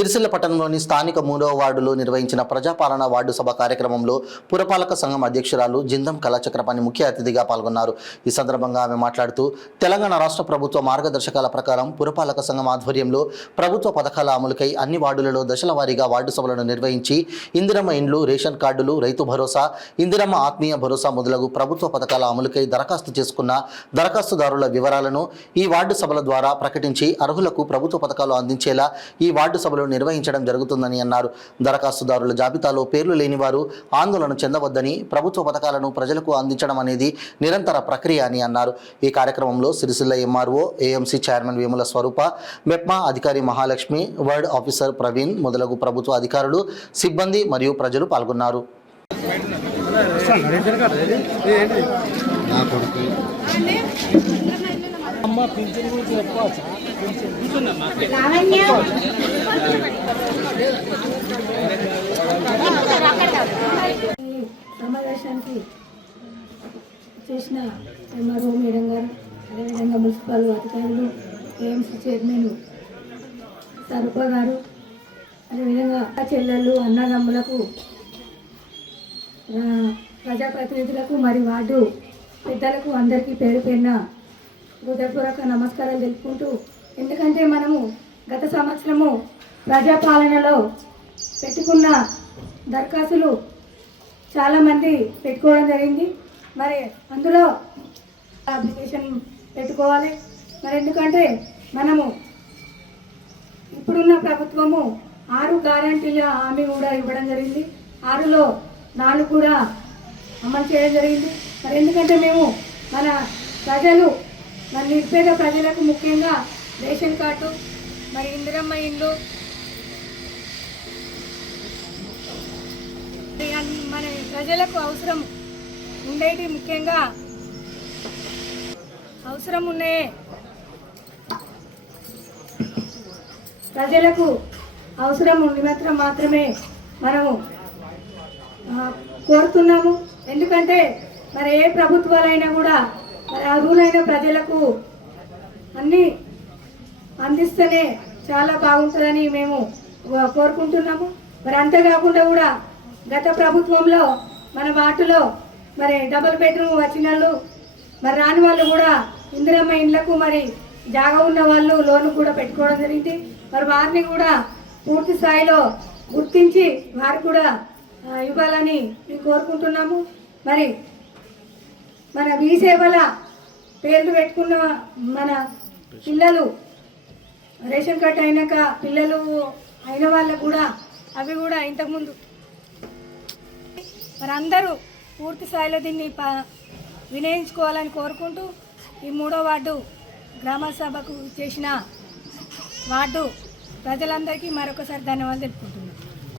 సిరిసిల్ల పట్టణంలోని స్థానిక 3వ వార్డులో నిర్వహించిన ప్రజాపాలన వార్డు సభ కార్యక్రమంలో పురపాలక సంఘం అధ్యక్షురాలు జిందం కళాచక్రపాణి ముఖ్య అతిథిగా పాల్గొన్నారు. ఈ సందర్భంగా ఆమె మాట్లాడుతూ తెలంగాణ రాష్ట్ర ప్రభుత్వ మార్గదర్శకాల ప్రకారం పురపాలక సంఘం ఆధ్వర్యంలో ప్రభుత్వ పథకాల అమలుకై అన్ని వార్డులలో దశల వారీగా వార్డు సభలను నిర్వహించి ఇందిరమ్మ ఇండ్లు, రేషన్ కార్డులు, రైతు భరోసా, ఇందిరమ్మ ఆత్మీయ భరోసా మొదలగు ప్రభుత్వ పథకాల అమలుకై దరఖాస్తు చేసుకున్న దరఖాస్తుదారుల వివరాలను ఈ వార్డు సభల ద్వారా ప్రకటించి అర్హులకు ప్రభుత్వ పథకాలు అందించేలా ఈ వార్డు సభలు నిర్వహించడం జరుగుతుందని అన్నారు. దరఖాస్తుదారుల జాబితాలో పేర్లు లేని వారు ఆందోళన చెందవద్దని, ప్రభుత్వ పథకాలను ప్రజలకు అందించడం అనేది నిరంతర ప్రక్రియ అని అన్నారు. ఈ కార్యక్రమంలో Sircilla MRO, AMC chairman Vemula Swarupa, MEPMA అధికారి మహాలక్ష్మి, వార్డ్ ఆఫీసర్ ప్రవీణ్ మొదలగు ప్రభుత్వ అధికారులు, సిబ్బంది మరియు ప్రజలు పాల్గొన్నారు. సమావేశానికి చేసిన ఎంఆర్ఓ మేడం గారు, అదేవిధంగా మున్సిపల్ అధికారులు, ఏఎంసీ చైర్మన్ స్వరూప గారు, అదేవిధంగా చెల్లెళ్ళు, అన్నదమ్ములకు, ప్రజాప్రతినిధులకు మరియు వార్డు పెద్దలకు అందరికీ పేరు పేరున హృదయపూర్వక నమస్కారాలు తెలుపుకుంటూ, ఎందుకంటే మనము గత సంవత్సరము ప్రజాపాలనలో పెట్టుకున్న దరఖాస్తులు చాలామంది పెట్టుకోవడం జరిగింది. మరి అందులో అప్లికేషన్ పెట్టుకోవాలి. మరి ఎందుకంటే మనము ఇప్పుడున్న ప్రభుత్వము 6 గ్యారంటీల హామీ కూడా ఇవ్వడం జరిగింది. 6లో 4 కూడా అమలు చేయడం జరిగింది. మరి ఎందుకంటే మేము మన ప్రజలు, మన నిరుపేద ప్రజలకు ముఖ్యంగా రేషన్ కార్డు, మరి ఇందిరమ్మ ఇండ్లు, మన ప్రజలకు అవసరం ఉండేటి ముఖ్యంగా అవసరం ఉన్నాయి ప్రజలకు అవసరం నిమిత్తం మాత్రమే మనము కోరుతున్నాము. ఎందుకంటే మరి ఏ ప్రభుత్వాలైనా కూడా మరి అర్హులైన ప్రజలకు అన్నీ అందిస్తేనే చాలా బాగుంటుందని మేము కోరుకుంటున్నాము. మరి అంతేకాకుండా కూడా గత ప్రభుత్వంలో మన వార్డులో మరి డబుల్ బెడ్రూమ్ వచ్చిన వాళ్ళు, మరి రాని వాళ్ళు కూడా ఇందిరమ్మ ఇండ్లకు మరి జాగా ఉన్న వాళ్ళు లోన్ కూడా పెట్టుకోవడం జరిగింది. మరి వారిని కూడా పూర్తి స్థాయిలో గుర్తించి వారు కూడా ఇవ్వాలని మేము కోరుకుంటున్నాము. మరి మన మీ సేవల పేర్లు పెట్టుకున్న మన పిల్లలు రేషన్ కార్డు అయినాక పిల్లలు అయిన వాళ్ళకు కూడా అవి కూడా ఇంతకుముందు మరి అందరూ పూర్తి స్థాయిలో దీన్ని వినియోగించుకోవాలని కోరుకుంటూ ఈ 3వ వార్డు గ్రామ సభకు చేసిన వార్డు ప్రజలందరికీ మరొకసారి ధన్యవాదాలు తెలుపుకుంటున్నాను.